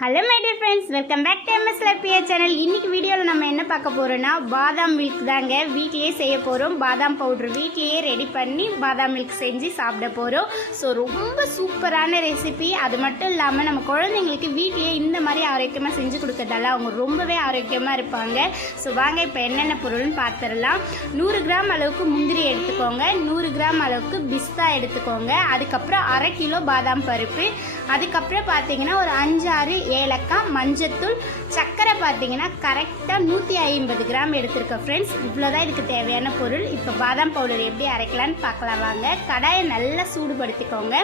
Hello my dear friends welcome back to MS லப்பியா channel இன்றைக்கி வீடியோவில் நம்ம என்ன பார்க்க போகிறோன்னா பாதாம் மில்க் தாங்க வீட்லேயே செய்ய போகிறோம் பாதாம் பவுடர் வீட்லேயே ரெடி பண்ணி பாதாம் மில்க் செஞ்சு சாப்பிட போகிறோம் ஸோ ரொம்ப சூப்பரான ரெசிபி அது மட்டும் இல்லாமல் நம்ம குழந்தைங்களுக்கு வீட்லேயே இந்த மாதிரி ஆரோக்கியமாக செஞ்சு கொடுக்கறதால அவங்க ரொம்பவே ஆரோக்கியமாக இருப்பாங்க. ஸோ வாங்க இப்போ என்னென்ன பொருள்னு பார்த்துடலாம் நூறு கிராம் அளவுக்கு முந்திரி எடுத்துக்கோங்க. நூறு கிராம் அளவுக்கு பிஸ்தா எடுத்துக்கோங்க. அதுக்கப்புறம் அரை கிலோ பாதாம் பருப்பு. அதுக்கப்புறம் பார்த்தீங்கன்னா ஒரு அஞ்சு ஆறு ஏலக்காய் மஞ்சத்தூள் சர்க்கரை பார்த்தீங்கன்னா கரெக்டாக நூற்றி ஐம்பது கிராம் எடுத்திருக்கேன் ஃப்ரெண்ட்ஸ் இவ்வளோதான் இதுக்கு தேவையான பொருள். இப்போ பாதாம் பவுடர் எப்படி அரைக்கலான்னு பார்க்கலாம் வாங்க. கடாயை நல்லா சூடுபடுத்திக்கோங்க.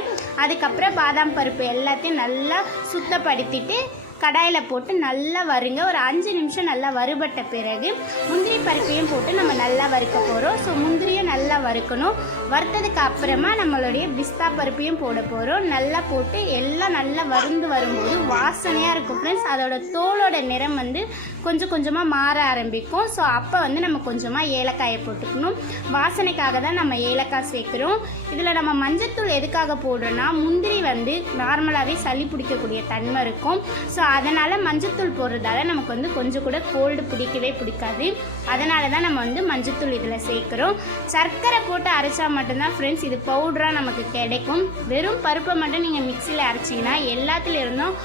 அதுக்கப்புறம் பாதாம் பருப்பு எல்லாத்தையும் நல்லா சுத்தப்படுத்திட்டு கடாயில் போட்டு நல்லா வருங்க ஒரு அஞ்சு நிமிஷம் நல்லா வறுபட்ட பிறகு முந்திரி பருப்பையும் போட்டு நம்ம நல்லா வறுக்க போகிறோம் ஸோ முந்திரியும் நல்லா வறுக்கணும். வறுத்ததுக்கு அப்புறமா நம்மளுடைய பிஸ்தா பருப்பையும் போட போகிறோம் நல்லா போட்டு எல்லாம் நல்லா வறுந்து வரும்போது வாசனையாக இருக்கும் ஃப்ரெண்ட்ஸ் அதோட தோலோட நிறம் வந்து கொஞ்சம் கொஞ்சமாக மாற ஆரம்பிக்கும். ஸோ அப்போ வந்து நம்ம கொஞ்சமாக ஏலக்காயை போட்டுக்கணும். வாசனைக்காக தான் நம்ம ஏலக்காய் சேர்க்குறோம். இதில் நம்ம மஞ்சத்தூள் எதுக்காக போடுறோன்னா முந்திரி வந்து நார்மலாகவே சளி பிடிக்கக்கூடிய தன்மை இருக்கும். ஸோ அதனால் மஞ்சத்தூள் போடுறதால நமக்கு வந்து கொஞ்சம் கூட கோல்டு பிடிக்கவே பிடிக்காது. அதனால தான் நம்ம வந்து மஞ்சத்தூள் இதில் சேர்க்குறோம். சர்க்கரை போட்டு அரைச்சா மட்டும்தான் ஃப்ரெண்ட்ஸ் இது பவுடராக நமக்கு கிடைக்கும். வெறும் பருப்பை மட்டும் நீங்கள் மிக்சியில் அரைச்சிங்கன்னா எல்லாத்துலேருந்தும்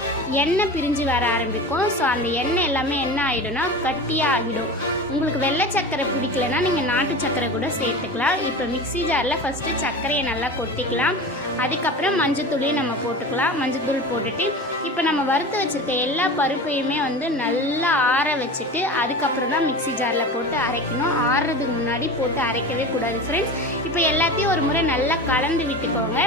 எண்ணெய் பிரிஞ்சு வர ஆரம்பிக்கும். ஸோ அந்த எண்ணெய் எல்லாமே என்ன ஆகிடும்னா கட்டியாக ஆகிடும் உங்களுக்கு வெள்ளை சர்க்கரை பிடிக்கலனா நீங்கள் நாட்டு சர்க்கரை கூட சேர்த்துக்கலாம். இப்போ மிக்ஸி ஜாரில் ஃபஸ்ட்டு சர்க்கரையை நல்லா கொட்டிக்கலாம். அதுக்கப்புறம் மஞ்சத்தூளையும் நம்ம போட்டுக்கலாம். மஞ்சத்தூள் போட்டுட்டு இப்போ நம்ம வறுத்து வச்சுருக்க எல்லா பருப்பையுமே வந்து நல்லா ஆற வச்சுட்டு அதுக்கப்புறம் தான் மிக்ஸி ஜாரில் போட்டு அரைக்கணும். ஆறுறதுக்கு முன்னாடி போட்டு அரைக்கவே கூடாது ஃப்ரெண்ட்ஸ் இப்போ எல்லாத்தையும் ஒரு முறை நல்லா கலந்து விட்டுக்கோங்க.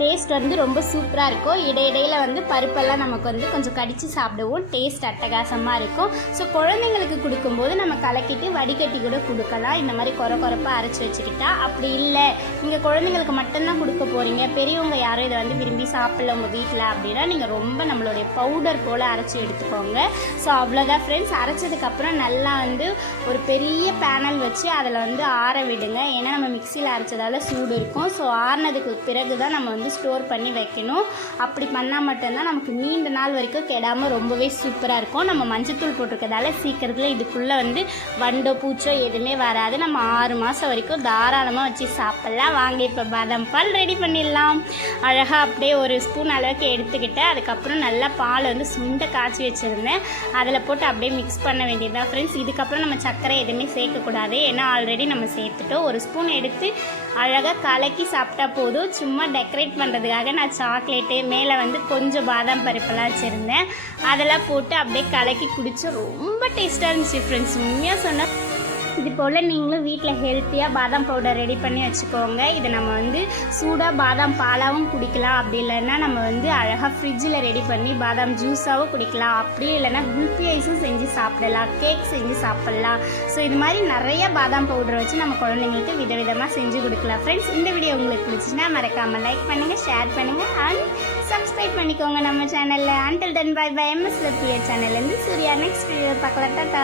டேஸ்ட் வந்து ரொம்ப சூப்பராக இருக்கும். இடையிடையில் வந்து பருப்பெல்லாம் நமக்கு வந்து கொஞ்சம் கடித்து சாப்பிடுவோம். டேஸ்ட் அட்டகாசமாக இருக்கும். ஸோ குழந்தைங்களுக்கு கொடுக்கும்போது நம்ம கலக்கிட்டு வடிகட்டி கூட கொடுக்கலாம். இந்த மாதிரி குறை குறைப்பாக அரைச்சி வச்சுக்கிட்டா அப்படி இல்லை. நீங்கள் குழந்தைங்களுக்கு மட்டும்தான் கொடுக்க போகிறீங்க பெரியவங்க யாரும் இதை வந்து விரும்பி சாப்பிடல உங்கள் வீட்டில் அப்படின்னா நீங்கள் ரொம்ப நம்மளுடைய பவுடர் போல் அரைச்சி எடுத்துக்கோங்க. ஸோ அவ்வளோதான் ஃப்ரெண்ட்ஸ் அரைச்சதுக்கப்புறம் நல்லா வந்து ஒரு பெரிய பேனல் வச்சு அதில் வந்து ஆற விடுங்க. ஏன்னா நம்ம மிக்சியில் அரைச்சதால சூடு இருக்கும். ஸோ ஆறினதுக்கு பிறகு தான் நம்ம வந்து ஸ்டோர் பண்ணி வைக்கணும். அப்படி பண்ணால் மட்டும்தான் நமக்கு நீண்ட நாள் வரைக்கும் கெடாமல் ரொம்பவே சூப்பராக இருக்கும். நம்ம மஞ்சத்தூள் போட்டிருக்கதால சீக்கிரத்தில் இதுக்குள்ளே வந்து வண்டோ பூச்சோ எதுவுமே வராது. நம்ம ஆறு மாதம் வரைக்கும் தாராளமாக வச்சு சாப்பிட்லாம். வாங்க இப்போ பாதாம் பால் ரெடி பண்ணிடலாம். அழகாக அப்படியே ஒரு ஸ்பூன் அளவுக்கு எடுத்துக்கிட்டு அதுக்கப்புறம் நல்லா பால் வந்து சுண்ட காய்ச்சி வச்சுருந்தேன். அதில் போட்டு அப்படியே மிக்ஸ் பண்ண வேண்டியதுதான் ஃப்ரெண்ட்ஸ் இதுக்கப்புறம் நம்ம சர்க்கரை எதுவுமே சேர்க்கக்கூடாது ஏன்னா ஆல்ரெடி நம்ம சேர்த்துட்டோம். ஒரு ஸ்பூன் எடுத்து அழகாக கலக்கி சாப்பிட்டா போதும். சும்மா டெக்கரேட் பண்ணுறதுக்காக நான் சாக்லேட்டு மேலே வந்து கொஞ்சம் பாதாம் பருப்பெல்லாம் வச்சுருந்தேன். அதெல்லாம் போட்டு அப்படியே கலக்கி குடிச்சு ரொம்ப டேஸ்ட்டாக இருந்துச்சு ஃப்ரெண்ட்ஸ் உண்மையாக சொன்னால் இது போல் நீங்களும் வீட்டில் ஹெல்த்தியாக பாதாம் பவுடர் ரெடி பண்ணி வச்சுக்கோங்க. இதை நம்ம வந்து சூடாக பாதாம் பாலாகவும் குடிக்கலாம். அப்படி இல்லைன்னா நம்ம வந்து அழகாக ஃப்ரிட்ஜில் ரெடி பண்ணி பாதாம் ஜூஸாகவும் குடிக்கலாம். அப்படி இல்லைன்னா குல்ஃபி ஐஸும் செஞ்சு சாப்பிடலாம். கேக் செஞ்சு சாப்பிட்லாம். ஸோ இது மாதிரி நிறைய பாதாம் பவுடர் வச்சு நம்ம குழந்தைங்களுக்கு விதவிதமாக செஞ்சு கொடுக்கலாம். ஃப்ரெண்ட்ஸ் இந்த வீடியோ உங்களுக்கு பிடிச்சிச்சின்னா மறக்காமல் லைக் பண்ணுங்கள் ஷேர் பண்ணுங்கள் அண்ட் சப்ஸ்கிரைப் பண்ணிக்கோங்க நம்ம சேனலில் until done bye bye MS சேனல்லேருந்து Surya. Next video பார்க்கலாம். டாட்டா